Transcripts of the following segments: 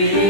일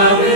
Hallelujah.